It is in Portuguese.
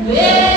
Amém.